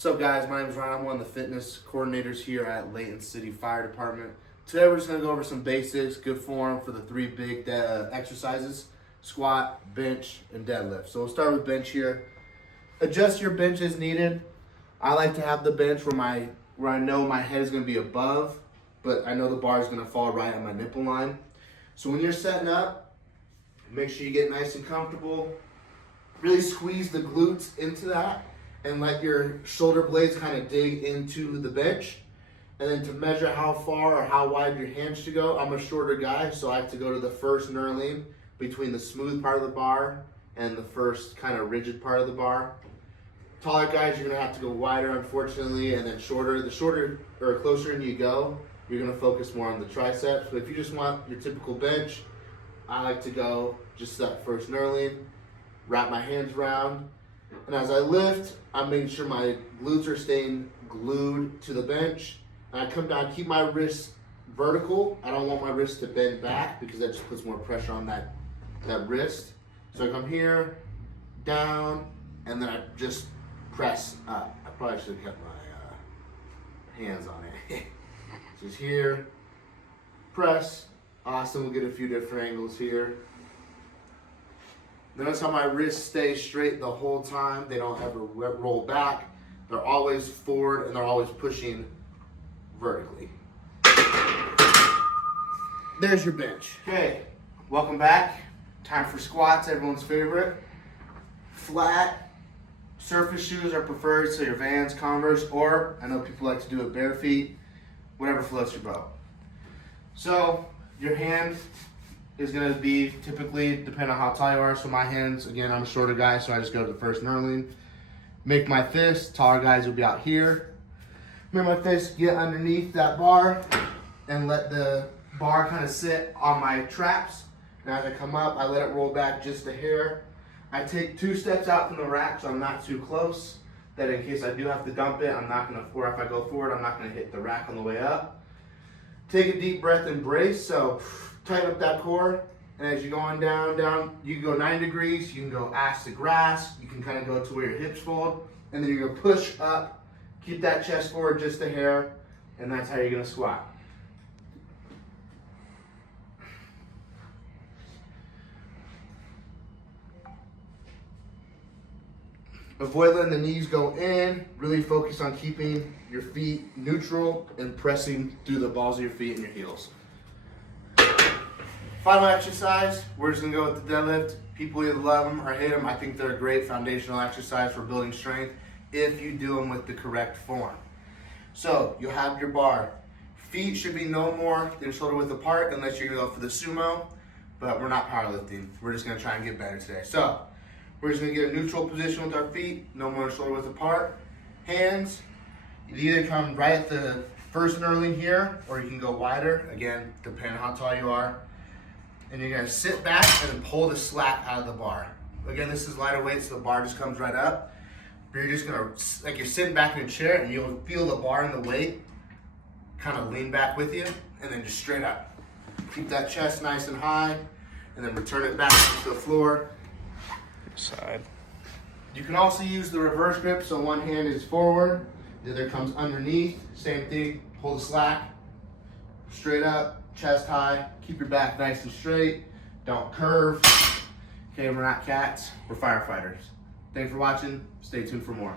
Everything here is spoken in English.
What's up, guys? My name is Ryan. I'm one of the fitness coordinators here at Layton City Fire Department. Today we're just going to go over some basics, good form for the three big exercises: squat, bench, and deadlift. So we'll start with bench here. Adjust your bench as needed. I like to have the bench where I know my head is going to be above, but I know the bar is going to fall right at my nipple line. So when you're setting up, make sure you get nice and comfortable. Really squeeze the glutes into that and let your shoulder blades kind of dig into the bench. And then to measure how far or how wide your hands should go, I'm a shorter guy, so I have to go to the first knurling between the smooth part of the bar and the first kind of rigid part of the bar. Taller guys, you're gonna have to go wider, unfortunately, and then shorter. The shorter or closer in you go, you're gonna focus more on the triceps. But if you just want your typical bench, I like to go just that first knurling, wrap my hands around, and as I lift, I'm making sure my glutes are staying glued to the bench. And I come down, keep my wrists vertical. I don't want my wrists to bend back because that just puts more pressure on that wrist. So I come here, down, and then I just press up. I probably should have kept my hands on it. Just here, press. Austin will get a few different angles here. Notice how my wrists stay straight the whole time. They don't ever roll back. They're always forward and they're always pushing vertically. There's your bench. Okay, welcome back. Time for squats, everyone's favorite. Flat surface shoes are preferred, so your Vans, Converse, or I know people like to do it bare feet, whatever floats your boat. So your hand is going to be typically, depending on how tall you are. So my hands, again, I'm a shorter guy, so I just go to the first knurling. Make my fist. Taller guys will be out here. Make my fist get underneath that bar and let the bar kind of sit on my traps. And as I come up, I let it roll back just a hair. I take 2 steps out from the rack so I'm not too close, that in case I do have to dump it, or if I go forward, I'm not going to hit the rack on the way up. Take a deep breath and brace. So tighten up that core, and as you're going down, you can go 90 degrees, you can go ass to grass, you can kind of go to where your hips fold, and then you're going to push up, keep that chest forward just a hair, and that's how you're going to squat. Avoid letting the knees go in, really focus on keeping your feet neutral and pressing through the balls of your feet and your heels. Final exercise, we're just gonna go with the deadlift. People either love them or hate them. I think they're a great foundational exercise for building strength if you do them with the correct form. So you'll have your bar. Feet should be no more than shoulder width apart unless you're gonna go for the sumo, but we're not powerlifting. We're just gonna try and get better today. So we're just gonna get a neutral position with our feet, no more than shoulder width apart. Hands, you either come right at the first knurling here, or you can go wider, again, depending on how tall you are. And you're gonna sit back and then pull the slack out of the bar. Again, this is lighter weight, so the bar just comes right up. But you're just gonna, like you're sitting back in a chair and you'll feel the bar and the weight kind of lean back with you, and then just straight up. Keep that chest nice and high, and then return it back to the floor. Side. You can also use the reverse grip, so one hand is forward, the other comes underneath. Same thing, pull the slack, straight up. Chest high, keep your back nice and straight, don't curve. Okay, we're not cats, we're firefighters. Thanks for watching, stay tuned for more.